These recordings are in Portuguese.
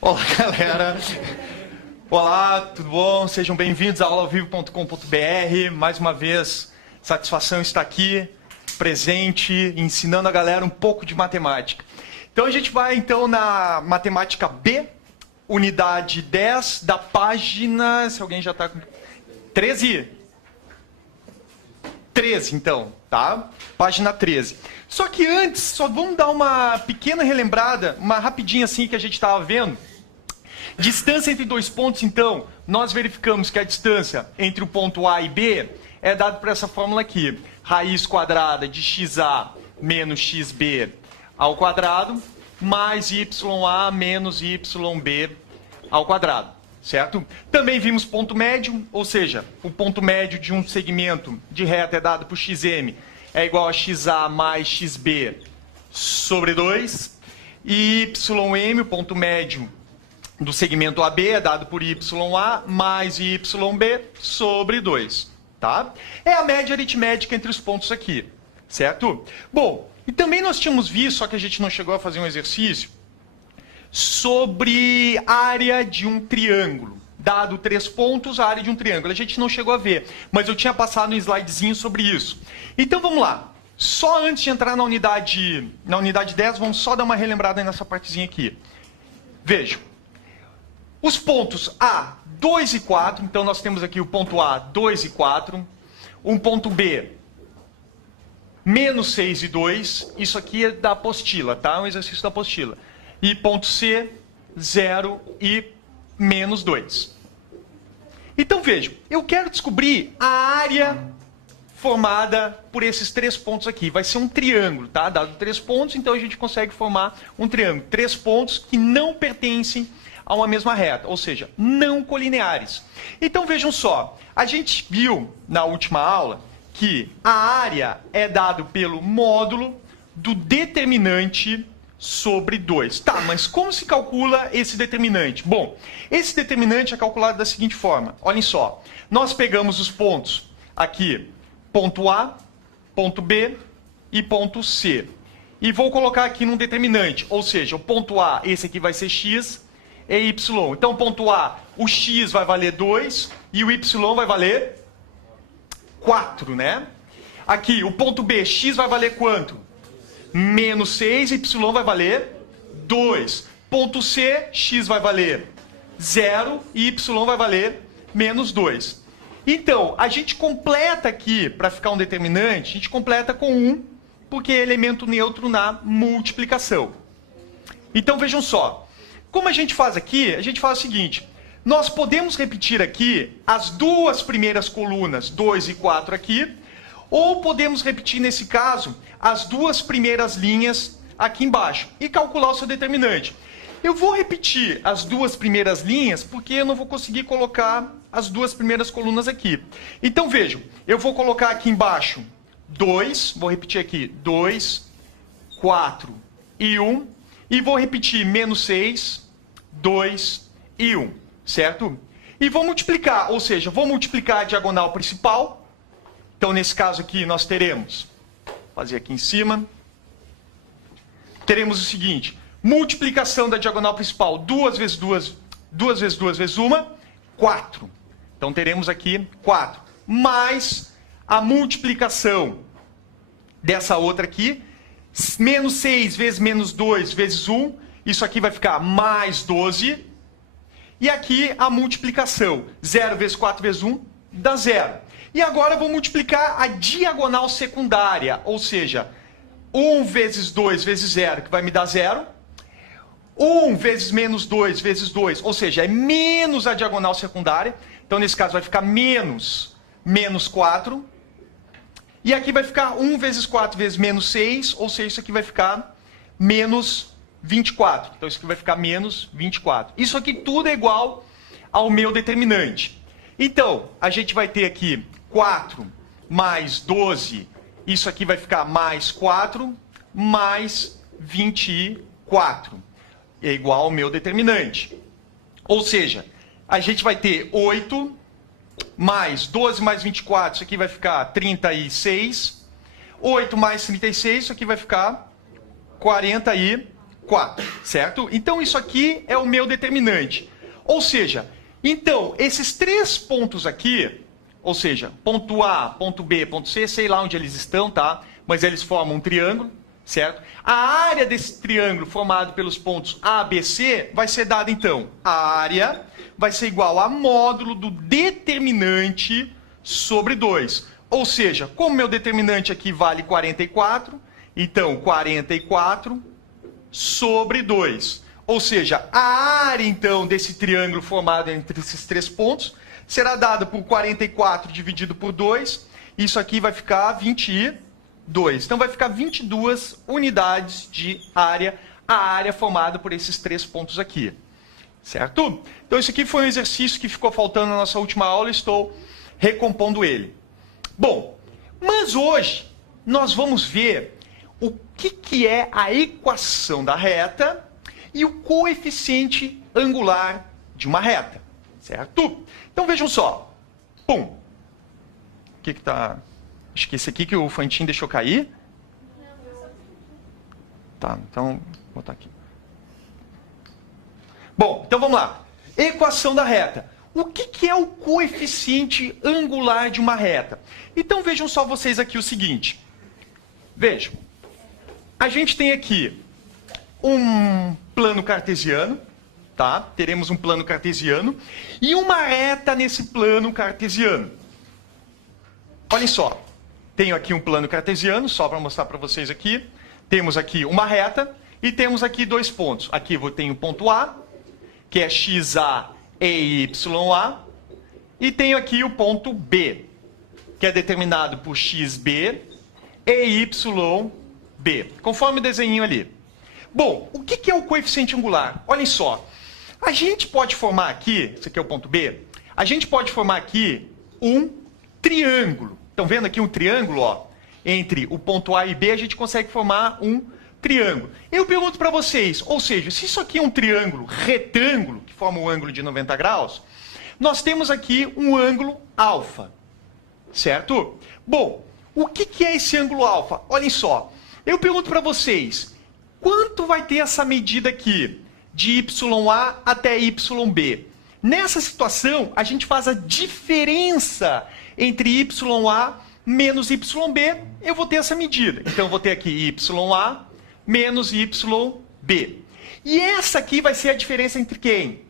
Olá, galera. Olá, tudo bom? Sejam bem-vindos a aulaovivo.com.br. Mais uma vez, satisfação estar aqui, presente, ensinando a galera um pouco de matemática. Então, a gente vai, então, na matemática B, unidade 10, da página... Se alguém já está com... 13? 13, então, tá? Página 13. Só que antes, só vamos dar uma pequena relembrada, uma rapidinha assim que a gente estava vendo. Distância entre dois pontos, então, nós verificamos que a distância entre o ponto A e B é dada por essa fórmula aqui. Raiz quadrada de xa menos xb ao quadrado, mais YA menos YB ao quadrado, certo? Também vimos ponto médio, ou seja, o ponto médio de um segmento de reta é dado por xm, é igual a xa mais xb sobre 2, e YM, o ponto médio do segmento AB é dado por YA mais YB sobre 2, tá? É a média aritmética entre os pontos aqui, certo? Bom, e também nós tínhamos visto, só que a gente não chegou a fazer um exercício, sobre área de um triângulo. Dado 3 pontos, a área de um triângulo. A gente não chegou a ver, mas eu tinha passado um slidezinho sobre isso. Então vamos lá. Só antes de entrar na unidade 10, vamos só dar uma relembrada nessa partezinha aqui. Vejam. Os pontos A, 2 e 4, então nós temos aqui o ponto A, 2 e 4. Um ponto B, menos 6 e 2. Isso aqui é da apostila, tá? É um exercício da apostila. E ponto C, 0 e menos 2. Então vejam, eu quero descobrir a área formada por esses 3 pontos aqui. Vai ser um triângulo, tá? Dado 3 pontos, então a gente consegue formar um triângulo. 3 pontos que não pertencem a uma mesma reta, ou seja, não colineares. Então vejam só, a gente viu na última aula que a área é dado pelo módulo do determinante sobre 2. Tá, mas como se calcula esse determinante? Bom, esse determinante é calculado da seguinte forma. Olhem só, nós pegamos os pontos aqui, ponto A, ponto B e ponto C. E vou colocar aqui num determinante, ou seja, o ponto A, esse aqui vai ser x, e y. Então, ponto A, o x vai valer 2 e o y vai valer 4, né? Aqui, o ponto B, x vai valer quanto? Menos 6, y vai valer 2. Ponto C, x vai valer 0 e y vai valer menos 2. Então, a gente completa aqui, para ficar um determinante, a gente completa com 1, porque é elemento neutro na multiplicação. Então, vejam só. Como a gente faz aqui, a gente faz o seguinte, nós podemos repetir aqui as duas primeiras colunas, 2 e 4 aqui, ou podemos repetir, nesse caso, as duas primeiras linhas aqui embaixo e calcular o seu determinante. Eu vou repetir as duas primeiras linhas porque eu não vou conseguir colocar as duas primeiras colunas aqui. Então vejam, eu vou colocar aqui embaixo 2, vou repetir aqui, 2, 4 e 1. E vou repetir menos 6, 2 e 1, certo? E vou multiplicar, ou seja, vou multiplicar a diagonal principal. Então, nesse caso aqui, nós teremos, vou fazer aqui em cima, teremos o seguinte, multiplicação da diagonal principal, 2 vezes 2 vezes 1, 4. Então, teremos aqui 4. Mais a multiplicação dessa outra aqui, menos 6 vezes menos 2 vezes 1, isso aqui vai ficar mais 12. E aqui a multiplicação, 0 vezes 4 vezes 1 dá 0. E agora eu vou multiplicar a diagonal secundária, ou seja, 1 vezes 2 vezes 0, que vai me dar 0. 1 vezes menos 2 vezes 2, ou seja, é menos a diagonal secundária. Então, nesse caso, vai ficar menos 4. E aqui vai ficar 1 vezes 4 vezes menos 6, ou seja, isso aqui vai ficar menos 24. Então, isso aqui vai ficar menos 24. Isso aqui tudo é igual ao meu determinante. Então, a gente vai ter aqui 4 mais 12, isso aqui vai ficar mais 4, mais 24. É igual ao meu determinante. Ou seja, a gente vai ter 8 mais 12 mais 24, isso aqui vai ficar 36. 8 mais 36, isso aqui vai ficar 44, certo? Então, isso aqui é o meu determinante. Ou seja, então, esses três pontos aqui, ou seja, ponto A, ponto B, ponto C, sei lá onde eles estão, tá? Mas eles formam um triângulo, certo? A área desse triângulo formado pelos pontos A, B, C vai ser dada, então, a área vai ser igual a módulo do determinante sobre 2. Ou seja, como meu determinante aqui vale 44, então 44 sobre 2. Ou seja, a área, então, desse triângulo formado entre esses três pontos será dada por 44 dividido por 2. Isso aqui vai ficar 22. Então, vai ficar 22 unidades de área, a área formada por esses três pontos aqui. Certo? Então, isso aqui foi um exercício que ficou faltando na nossa última aula, estou recompondo ele. Bom, mas hoje nós vamos ver o que é a equação da reta e o coeficiente angular de uma reta, certo? Então vejam só. Pum. O que tá... Acho que esse aqui que o Fantin deixou cair. Tá, então vou botar aqui. Bom, então vamos lá. Equação da reta. O que é o coeficiente angular de uma reta? Então vejam só vocês aqui o seguinte. Vejam. A gente tem aqui um plano cartesiano, tá? Teremos um plano cartesiano e uma reta nesse plano cartesiano. Olhem só. Tenho aqui um plano cartesiano, só para mostrar para vocês aqui. Temos aqui uma reta e temos aqui dois pontos. Aqui eu tenho o ponto A, que é XA e YA, e tenho aqui o ponto B, que é determinado por XB e YB, conforme o desenho ali. Bom, o que é o coeficiente angular? Olhem só, a gente pode formar aqui, esse aqui é o ponto B, a gente pode formar aqui um triângulo. Estão vendo aqui um triângulo, ó? Entre o ponto A e B, a gente consegue formar um triângulo. Eu pergunto para vocês, ou seja, se isso aqui é um triângulo retângulo, que forma um ângulo de 90 graus, nós temos aqui um ângulo alfa, certo? Bom, o que é esse ângulo alfa? Olhem só, eu pergunto para vocês, quanto vai ter essa medida aqui, de YA até YB? Nessa situação, a gente faz a diferença entre YA menos YB, eu vou ter essa medida. Então, eu vou ter aqui YA menos YB. E essa aqui vai ser a diferença entre quem?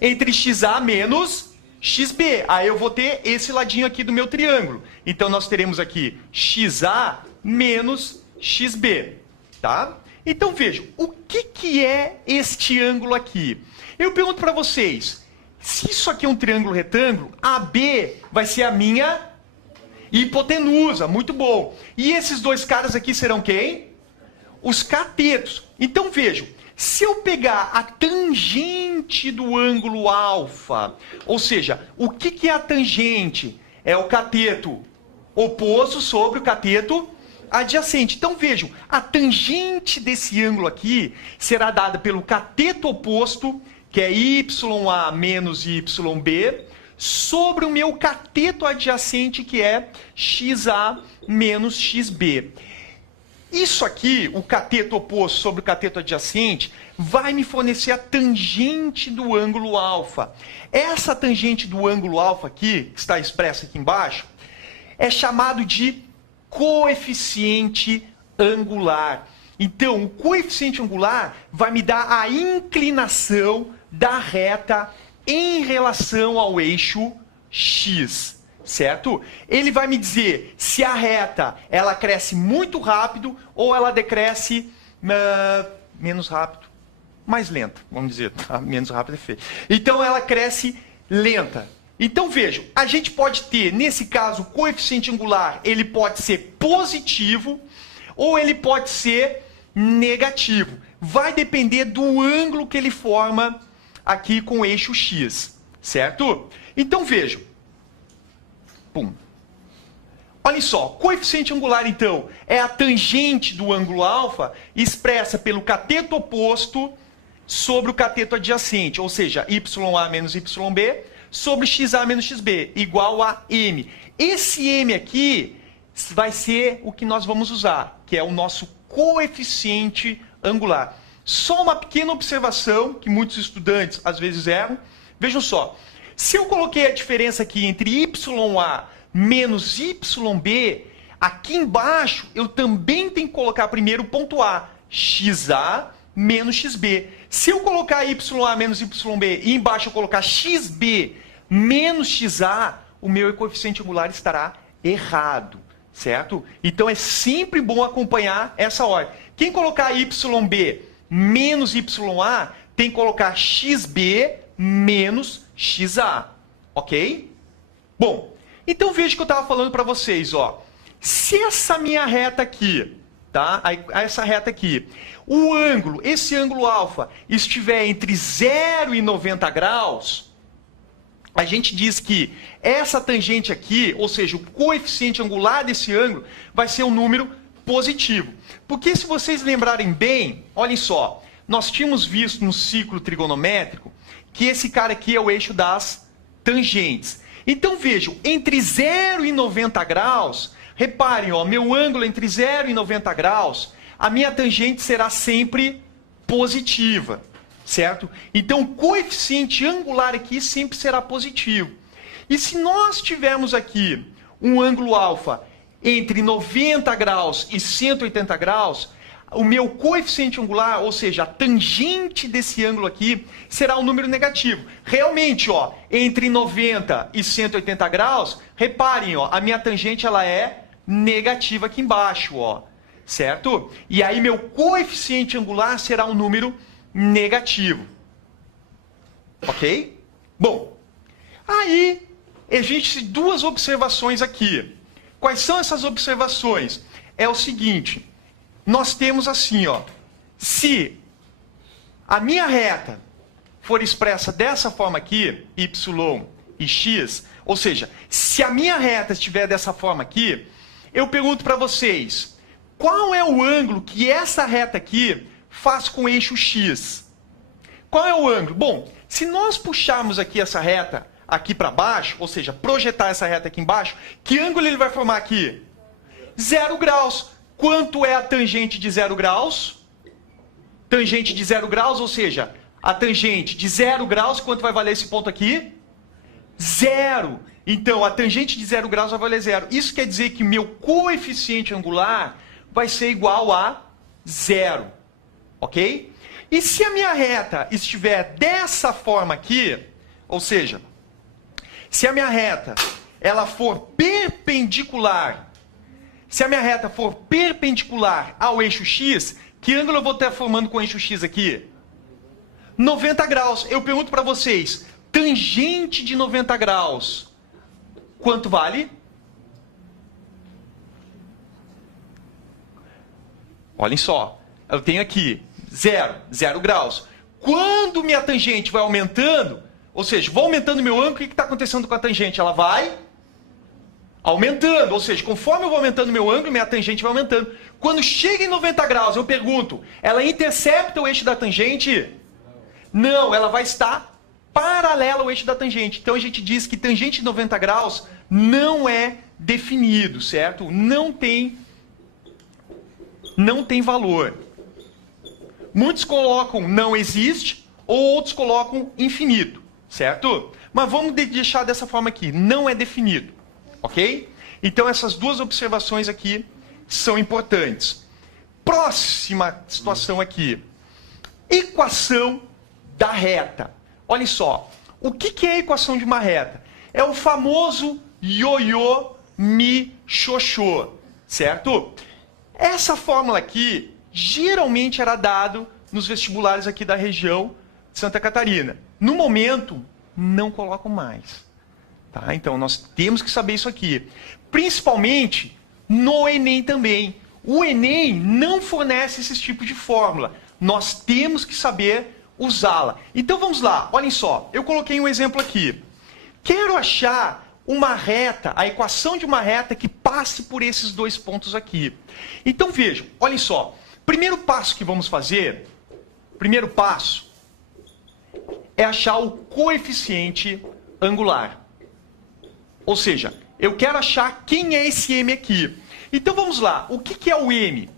Entre XA menos XB. Aí eu vou ter esse ladinho aqui do meu triângulo. Então, nós teremos aqui XA menos XB. Tá? Então, vejam, o que é este ângulo aqui? Eu pergunto para vocês, se isso aqui é um triângulo retângulo, AB vai ser a minha hipotenusa. Muito bom. E esses dois caras aqui serão quem? Os catetos. Então, vejam, se eu pegar a tangente do ângulo alfa, ou seja, o que é a tangente? É o cateto oposto sobre o cateto adjacente. Então, vejam, a tangente desse ângulo aqui será dada pelo cateto oposto, que é YA menos YB, sobre o meu cateto adjacente, que é XA menos XB. Isso aqui, o cateto oposto sobre o cateto adjacente, vai me fornecer a tangente do ângulo alfa. Essa tangente do ângulo alfa aqui, que está expressa aqui embaixo, é chamado de coeficiente angular. Então, o coeficiente angular vai me dar a inclinação da reta em relação ao eixo X, certo? Ele vai me dizer se a reta ela cresce muito rápido ou ela decresce menos rápido, mais lenta, vamos dizer. Tá? Menos rápido é feio. Então, ela cresce lenta. Então, vejam, a gente pode ter, nesse caso, o coeficiente angular, ele pode ser positivo ou ele pode ser negativo. Vai depender do ângulo que ele forma aqui com o eixo X, certo? Então, vejam. Pum. Olhem só, coeficiente angular, então, é a tangente do ângulo alfa expressa pelo cateto oposto sobre o cateto adjacente, ou seja, YA menos YB, sobre XA menos XB, igual a M. Esse M aqui vai ser o que nós vamos usar, que é o nosso coeficiente angular. Só uma pequena observação, que muitos estudantes às vezes erram. Vejam só, se eu coloquei a diferença aqui entre YA menos YB, aqui embaixo eu também tenho que colocar primeiro o ponto A, XA menos XB. Se eu colocar YA menos YB e embaixo eu colocar XB menos XA, o meu coeficiente angular estará errado, certo? Então é sempre bom acompanhar essa ordem. Quem colocar YB menos YA tem que colocar XB menos XA, ok? Bom, então veja o que eu estava falando para vocês, ó. Se essa minha reta aqui, tá? Essa reta aqui, o ângulo, esse ângulo alfa, estiver entre 0 e 90 graus, a gente diz que essa tangente aqui, ou seja, o coeficiente angular desse ângulo, vai ser um número positivo. Porque se vocês lembrarem bem, olhem só, nós tínhamos visto no ciclo trigonométrico que esse cara aqui é o eixo das tangentes. Então vejam, entre 0 e 90 graus, reparem, ó, meu ângulo entre 0 e 90 graus, a minha tangente será sempre positiva, certo? Então o coeficiente angular aqui sempre será positivo. E se nós tivermos aqui um ângulo alfa entre 90 graus e 180 graus, o meu coeficiente angular, ou seja, a tangente desse ângulo aqui, será um número negativo. Realmente, ó, entre 90 e 180 graus, reparem, ó, a minha tangente ela é negativa aqui embaixo, ó, certo? E aí meu coeficiente angular será um número negativo. Ok? Bom, aí existem duas observações aqui. Quais são essas observações? É o seguinte, nós temos assim, ó, se a minha reta for expressa dessa forma aqui, y e x, ou seja, se a minha reta estiver dessa forma aqui, eu pergunto para vocês, qual é o ângulo que essa reta aqui faz com o eixo x? Qual é o ângulo? Bom, se nós puxarmos aqui essa reta aqui para baixo, ou seja, projetar essa reta aqui embaixo, que ângulo ele vai formar aqui? 0 graus. Quanto é a tangente de 0 graus? Tangente de 0 graus, ou seja, a tangente de 0 graus, quanto vai valer esse ponto aqui? 0. Então, a tangente de 0 graus vai valer 0. Isso quer dizer que meu coeficiente angular vai ser igual a 0. Ok? E se a minha reta estiver dessa forma aqui, ou seja, se a minha reta ela for perpendicular, se a minha reta for perpendicular ao eixo x, que ângulo eu vou estar formando com o eixo x aqui? 90 graus. Eu pergunto para vocês, tangente de 90 graus, quanto vale? Olhem só, eu tenho aqui 0 graus. Quando minha tangente vai aumentando, ou seja, vou aumentando meu ângulo, o que está acontecendo com a tangente? Ela vai aumentando, ou seja, conforme eu vou aumentando meu ângulo, minha tangente vai aumentando. Quando chega em 90 graus, eu pergunto, ela intercepta o eixo da tangente? Não, ela vai estar paralela ao eixo da tangente. Então a gente diz que tangente de 90 graus não é definido, certo? Não tem valor. Muitos colocam não existe, ou outros colocam infinito, certo? Mas vamos deixar dessa forma aqui, não é definido. Ok? Então essas duas observações aqui são importantes. Próxima situação aqui. Equação da reta. Olha só. O que é a equação de uma reta? É o famoso ioiô mi xoxô. Certo? Essa fórmula aqui geralmente era dado nos vestibulares aqui da região de Santa Catarina. No momento, não colocam mais. Tá? Então, nós temos que saber isso aqui. Principalmente no Enem também. O Enem não fornece esse tipo de fórmula. Nós temos que saber usá-la. Então, vamos lá. Olhem só. Eu coloquei um exemplo aqui. Quero achar uma reta, a equação de uma reta que passe por esses dois pontos aqui. Então, vejam. Olhem só. Primeiro passo que vamos fazer, primeiro passo, é achar o coeficiente angular. Ou seja, eu quero achar quem é esse m aqui. Então vamos lá. O que é o m?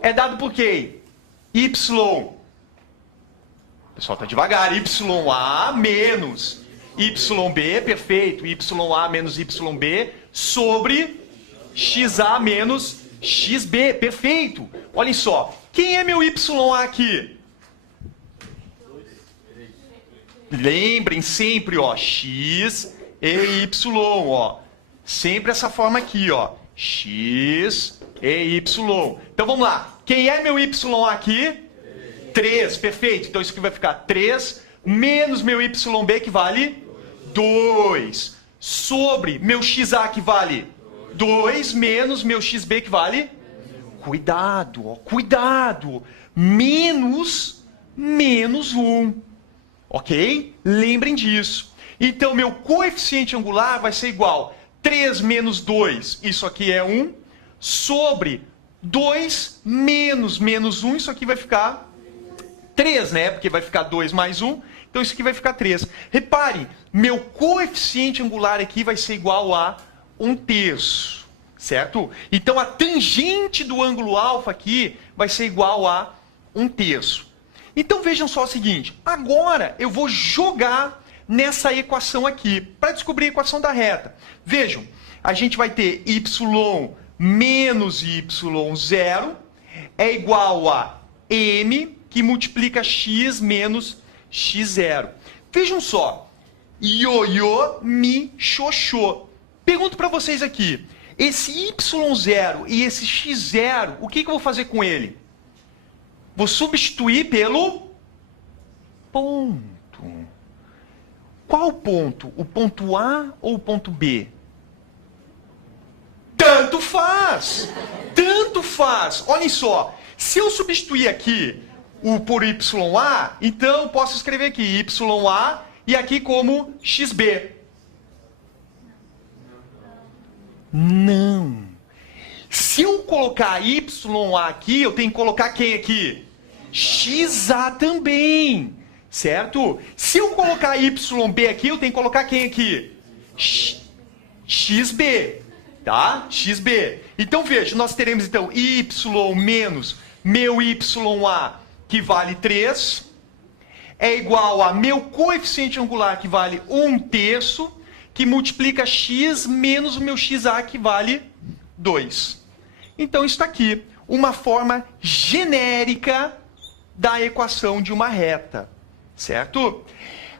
É dado por quê? Y. O pessoal está devagar. YA menos YB, perfeito. YA menos YB sobre XA menos XB, perfeito. Olhem só. Quem é meu YA aqui? Lembrem sempre, ó, X e Y, ó. Sempre essa forma aqui, ó. X e Y. Então vamos lá. Quem é meu Y aqui? 3, perfeito. Então isso aqui vai ficar 3 menos meu YB que vale 2. Sobre meu XA que vale 2 menos meu XB que vale... Cuidado, ó, cuidado. Menos 1. Ok? Lembrem disso. Então, meu coeficiente angular vai ser igual 3 menos 2, isso aqui é 1, sobre 2 menos 1, isso aqui vai ficar 3, né? Porque vai ficar 2 mais 1, então isso aqui vai ficar 3. Repare, meu coeficiente angular aqui vai ser igual a 1/3, certo? Então, a tangente do ângulo alfa aqui vai ser igual a 1/3. Então, vejam só o seguinte, agora eu vou jogar nessa equação aqui, para descobrir a equação da reta. Vejam, a gente vai ter y menos y0 é igual a m que multiplica x menos x0. Vejam só, ioiô, mi, xoxô. Pergunto para vocês aqui, esse y0 e esse x0, o que eu vou fazer com ele? Vou substituir pelo ponto. Qual ponto? O ponto A ou o ponto B? Tanto faz! Tanto faz! Olhem só, se eu substituir aqui o por YA, então eu posso escrever aqui YA e aqui como XB. Não. Se eu colocar YA aqui, eu tenho que colocar quem aqui? XA também. Certo? Se eu colocar YB aqui, eu tenho que colocar quem aqui? XB. Tá? XB. Então, veja, nós teremos, então, Y menos meu YA, que vale 3, é igual a meu coeficiente angular, que vale 1/3, que multiplica X menos o meu XA, que vale 2. Então, isso está aqui. Uma forma genérica da equação de uma reta. Certo?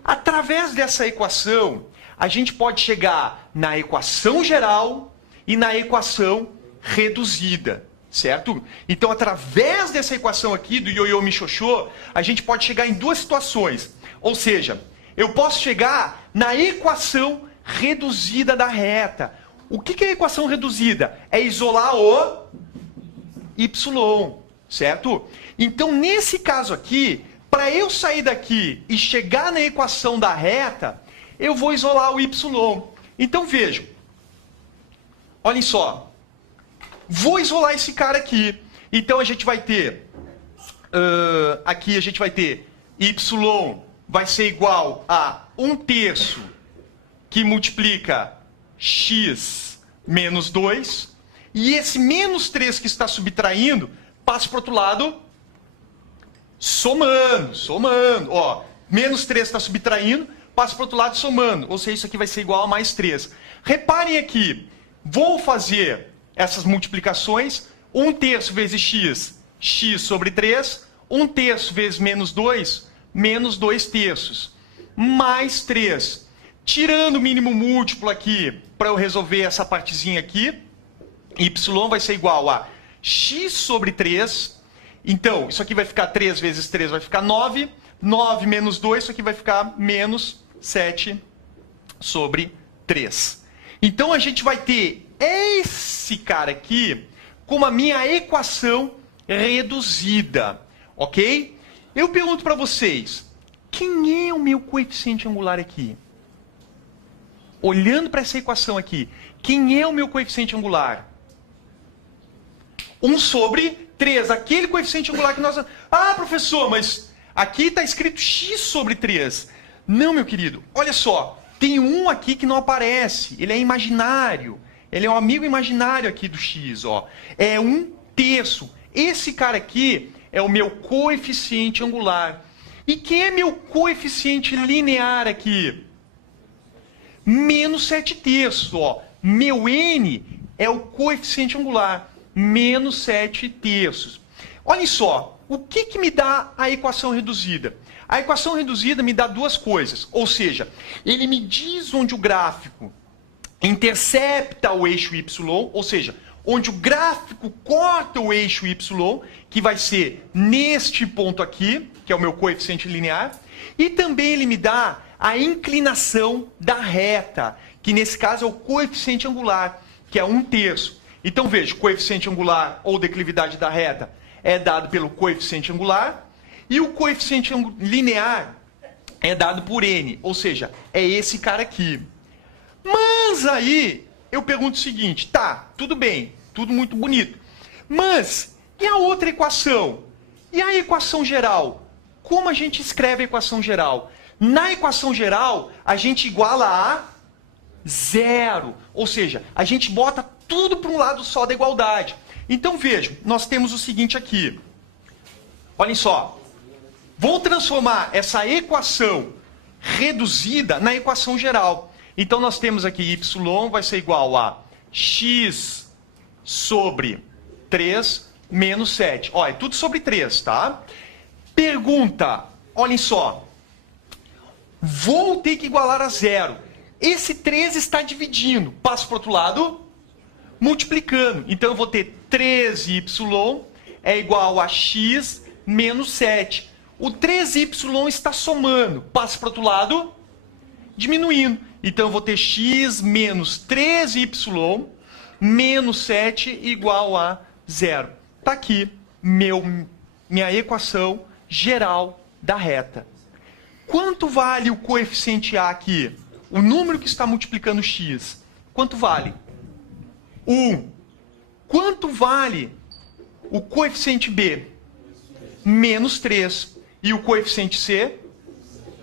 Através dessa equação, a gente pode chegar na equação geral e na equação reduzida, certo? Então, através dessa equação aqui, do ioiô mi xoxô, a gente pode chegar em duas situações. Ou seja, eu posso chegar na equação reduzida da reta. O que é a equação reduzida? É isolar o y, certo? Então, nesse caso aqui, para eu sair daqui e chegar na equação da reta, eu vou isolar o y. Então, vejam. Olhem só. Vou isolar esse cara aqui. Então, a gente vai ter... aqui a gente vai ter y vai ser igual a 1/3 que multiplica x menos 2. E esse menos 3 que está subtraindo, passa para o outro lado... somando. Ó, menos 3 está subtraindo, passa para o outro lado somando. Ou seja, isso aqui vai ser igual a mais 3. Reparem aqui, vou fazer essas multiplicações. 1/3 vezes x, x sobre 3. 1/3 vezes menos 2, menos 2/3. Mais 3. Tirando o mínimo múltiplo aqui, para eu resolver essa partezinha aqui, y vai ser igual a x sobre 3. Então, isso aqui vai ficar 3 vezes 3, vai ficar 9. 9 menos 2, isso aqui vai ficar menos 7 sobre 3. Então, a gente vai ter esse cara aqui como a minha equação reduzida. Ok? Eu pergunto para vocês, quem é o meu coeficiente angular aqui? Olhando para essa equação aqui, quem é o meu coeficiente angular? 1 sobre 3, aquele coeficiente angular que nós... Ah, professor, mas aqui está escrito x sobre 3. Não, meu querido, olha só. Tem um aqui que não aparece, ele é imaginário. Ele é um amigo imaginário aqui do x, ó. É 1/3. Esse cara aqui é o meu coeficiente angular. E quem é meu coeficiente linear aqui? Menos 7/3, ó. Meu n é o coeficiente angular, menos 7/3. Olhem só, o que me dá a equação reduzida? A equação reduzida me dá duas coisas, ou seja, ele me diz onde o gráfico intercepta o eixo y, ou seja, onde o gráfico corta o eixo y, que vai ser neste ponto aqui, que é o meu coeficiente linear, e também ele me dá a inclinação da reta, que nesse caso é o coeficiente angular, que é 1/3. Então veja, o coeficiente angular ou declividade da reta é dado pelo coeficiente angular, e o coeficiente linear é dado por n, ou seja, é esse cara aqui. Mas aí eu pergunto o seguinte, tá, tudo bem, tudo muito bonito, mas e a outra equação? E a equação geral? Como a gente escreve a equação geral? Na equação geral, a gente iguala a zero, ou seja, a gente bota tudo para um lado só da igualdade. Então vejam, nós temos o seguinte aqui, olhem só, vou transformar essa equação reduzida na equação geral. Então nós temos aqui y vai ser igual a x sobre 3 menos 7. Ó, é tudo sobre 3, tá? Pergunta, olhem só. Vou ter que igualar a zero. Esse 3 está dividindo. Passo para o outro lado, multiplicando. Então eu vou ter 3y é igual a x menos 7. O 3y está somando. Passo para o outro lado, diminuindo. Então eu vou ter x menos 3y menos 7 igual a zero. Está aqui minha equação geral da reta. Quanto vale o coeficiente a aqui? O número que está multiplicando x. Quanto vale? 1. Quanto vale o coeficiente b? Menos 3. E o coeficiente c?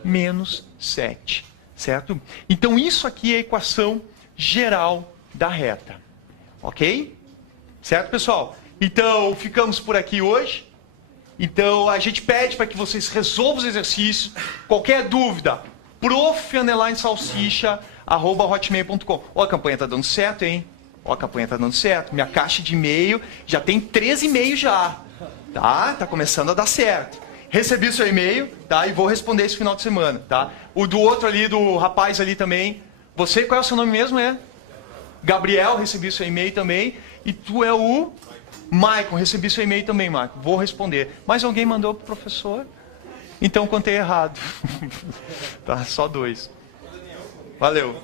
Menos 7. Certo? Então isso aqui é a equação geral da reta. Ok? Certo, pessoal? Então ficamos por aqui hoje. Então a gente pede para que vocês resolvam os exercícios. Qualquer dúvida, prof_salsicha@hotmail.com. Ó, a campanha tá dando certo, hein? Ó, a campanha tá dando certo. Minha caixa de e-mail já tem 13 e-mails já. Tá? Tá começando a dar certo. Recebi o seu e-mail, tá? E vou responder esse final de semana, tá? O do outro ali, do rapaz ali também. Você, qual é o seu nome mesmo, é? Gabriel, recebi o seu e-mail também. E tu é o Maicon, recebi seu e-mail também, Maicon. Vou responder. Mas alguém mandou pro professor? Então contei errado. Tá, só 2. Valeu.